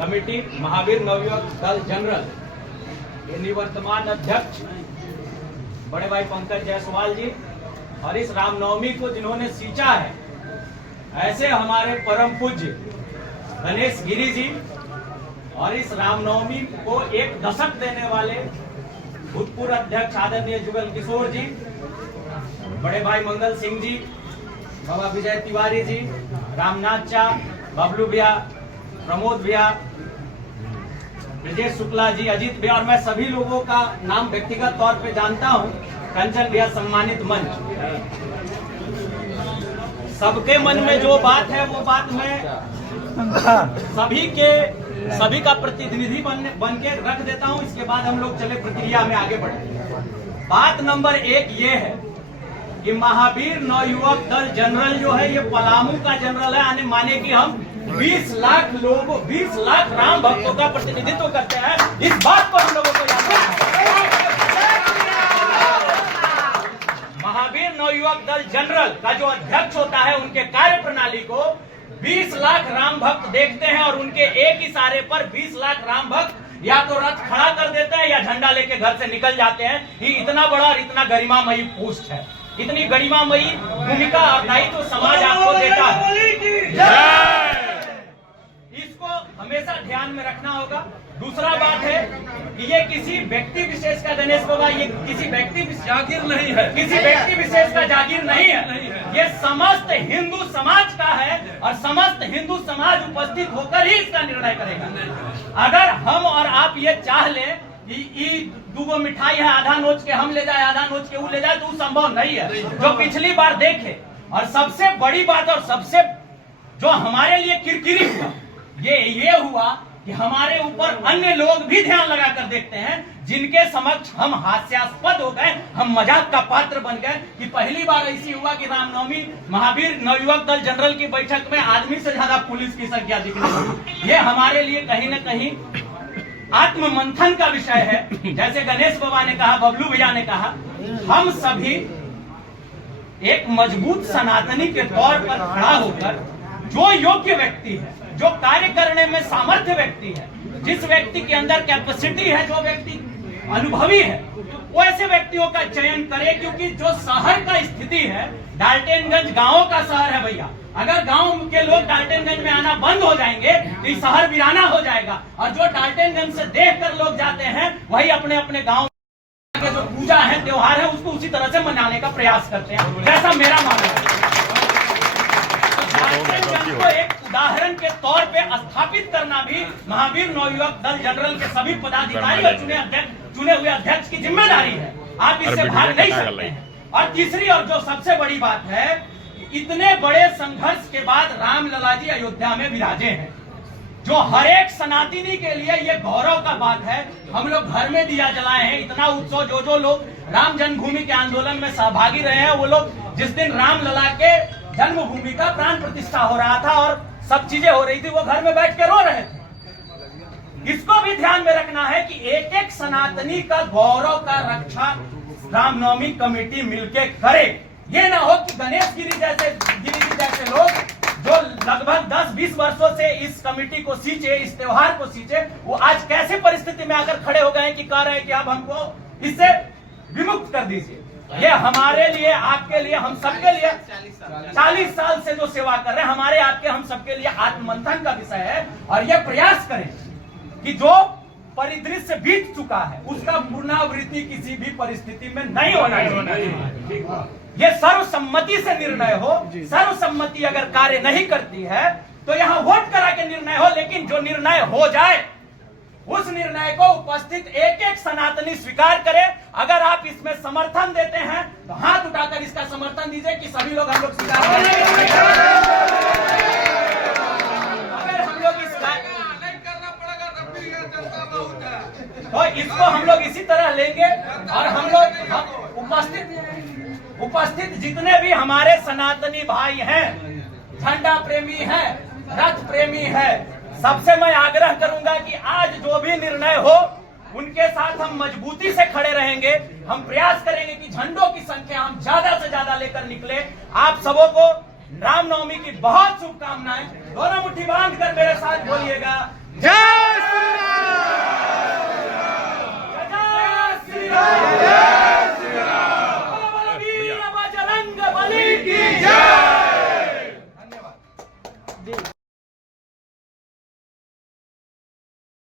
Committee Mahavir नवयुवक दल general के निवर्तमान अध्यक्ष बड़े भाई पंकज जायसवाल जी और इस रामनवमी को जिन्होंने सींचा है, ऐसे हमारे परम पूज्य गणेश गिरी जी और इस रामनवमी को एक दशक देने वाले भूतपूर्व अध्यक्ष आदरणीय जुगल किशोर जी, बड़े भाई मंगल सिंह जी, बाबा विजय तिवारी जी, रामनाथ चा, बबलू भैया, प्रमोद भैया, ब्रजेश शुक्ला जी, अजीत भैया और मैं सभी लोगों का नाम व्यक्तिगत तौर पे जानता हूं। कंचन भैया सम्मानित मंच, सबके मन में जो बात है वो बात मैं सभी का प्रतिनिधि बन के रख देता हूं। इसके बाद हम लोग चले प्रक्रिया में आगे बढ़े। बात नंबर 1 ये है कि महावीर नवयुवक दल जनरल जो है ये पलामू का जनरल है, यानी माने कि हम 20 लाख लोगों 20 लाख राम भक्तों का प्रतिनिधित्व करते हैं। इस बात को हम लोगों को याद रखना है। महावीर नवयुवक दल जनरल का जो अध्यक्ष होता है, उनके कार्य प्रणाली को 20 लाख राम भक्त देखते हैं और उनके एक इशारे पर 20 लाख राम भक्त या तो रथ खड़ा कर देते हैं या झंडा लेके घर से निकल जाते हैं। ये इतना बड़ा और इतना गरिमामयी पोस्ट है, इतनी गरिमामयी भूमिका और दायित्व समाज आपको देता है। इसको हमेशा ध्यान में रखना होगा। दूसरा बात है कि ये किसी व्यक्ति विशेष का, गणेश बाबा, ये किसी व्यक्ति जागीर नहीं है, किसी व्यक्ति विशेष का जागीर नहीं है। ये समस्त हिंदू समाज का है और समस्त हिंदू समाज उपस्थित होकर ही इसका निर्णय करेगा। अगर हम और आप ये चाह लें कि 2 मिठाई है, आधा नोच के हम ले जाए, आधा नोच के वो ले जाए, तो संभव नहीं है। जो पिछली बार देखे, और सबसे बड़ी बात और सबसे जो हमारे लिए किरकिरी हुआ ये हुआ कि हमारे ऊपर अन्य लोग भी ध्यान लगाकर देखते हैं, जिनके समक्ष हम हास्यास्पद हो गए, हम मजाक का पात्र बन गए। कि पहली बार ऐसी हुआ कि रामनवमी महावीर नवयुवक दल जनरल की बैठक में आदमी से ज्यादा पुलिस की संख्या दिखने लगी। ये हमारे लिए कहीं न कहीं आत्म मंथन का विषय है। जैसे गणेश बाबा ने कहा, बबलू भैया ने कहा, हम सभी एक मजबूत सनातनी के तौर पर खड़ा होकर जो योग्य व्यक्ति है, जो कार्य करने में सामर्थ्य व्यक्ति है, जिस व्यक्ति के अंदर कैपेसिटी है, जो व्यक्ति अनुभवी है, वो ऐसे व्यक्तियों का चयन करे। क्योंकि जो शहर का स्थिति है, डाल्टनगंज गांव का शहर है भैया। अगर गांव के लोग डाल्टनगंज में आना बंद हो जाएंगे तो ये शहर वीराना हो जाएगा। और जो डाल्टनगंज से देखकर लोग जाते हैं, वही अपने अपने गांव के जो पूजा है, त्योहार है, उसको उसी तरह से मनाने का प्रयास करते हैं, जैसा मेरा मानना है। को एक उदाहरण के तौर पे स्थापित करना भी महावीर नवयुवक दल जनरल के सभी पदाधिकारी और चुने हुए अध्यक्ष की जिम्मेदारी है। आप इससे भाग नहीं सकते हैं। और तीसरी और जो सबसे बड़ी बात है, इतने बड़े संघर्ष के बाद रामलला जी अयोध्या में विराजे हैं, जो हर एक सनातनी के लिए ये गौरव का बात है। हम लोग घर में दिया जलाए हैं, इतना उत्सव। जो लोग राम जन्मभूमि के आंदोलन में सहभागी रहे हैं, वो लोग जिस दिन रामलला के जन्मभूमि का प्राण प्रतिष्ठा हो रहा था और सब चीजें हो रही थी, वो घर में बैठ के रो रहे थे। इसको भी ध्यान में रखना है कि एक एक सनातनी का गौरव का रक्षा रामनवमी कमेटी मिलके करे। ये ना हो कि गणेश गिरी जैसे लोग जो लगभग 10-20 वर्षों से इस कमेटी को सींचे, इस त्योहार को सींचे, वो आज कैसे परिस्थिति में आकर खड़े हो गए कि कह रहे हैं कि अब हमको इससे विमुक्त कर दीजिए। ये हमारे लिए, आपके लिए, हम सबके लिए 40 साल से जो सेवा कर रहे हैं, हमारे आपके हम सबके लिए आत्ममंथन का विषय है। और ये प्रयास करें कि जो परिदृश्य बीत चुका है उसका पुनरावृत्ति किसी भी परिस्थिति में नहीं होना चाहिए। ये सर्वसम्मति से निर्णय हो। सर्वसम्मति अगर कार्य नहीं करती है तो यहाँ वोट करा के निर्णय हो, लेकिन जो निर्णय हो जाए उस निर्णय को उपस्थित एक एक सनातनी स्वीकार करे। अगर आप इसमें समर्थन देते हैं तो हाथ उठाकर इसका समर्थन दीजिए कि सभी लोग हम लोग स्वीकार करें। अगर हम लोग तो इसको हम लोग इसी तरह लेंगे। और हम लोग उपस्थित जितने भी हमारे सनातनी भाई हैं, झंडा प्रेमी हैं, रथ प्रेमी हैं, सबसे मैं आग्रह करूंगा कि आज जो भी निर्णय हो उनके साथ हम मजबूती से खड़े रहेंगे। हम प्रयास करेंगे कि झंडों की संख्या हम ज्यादा से ज्यादा लेकर निकले। आप सबों को रामनवमी की बहुत शुभकामनाएं। दोनों मुट्ठी बांध कर मेरे साथ बोलिएगा, जय जी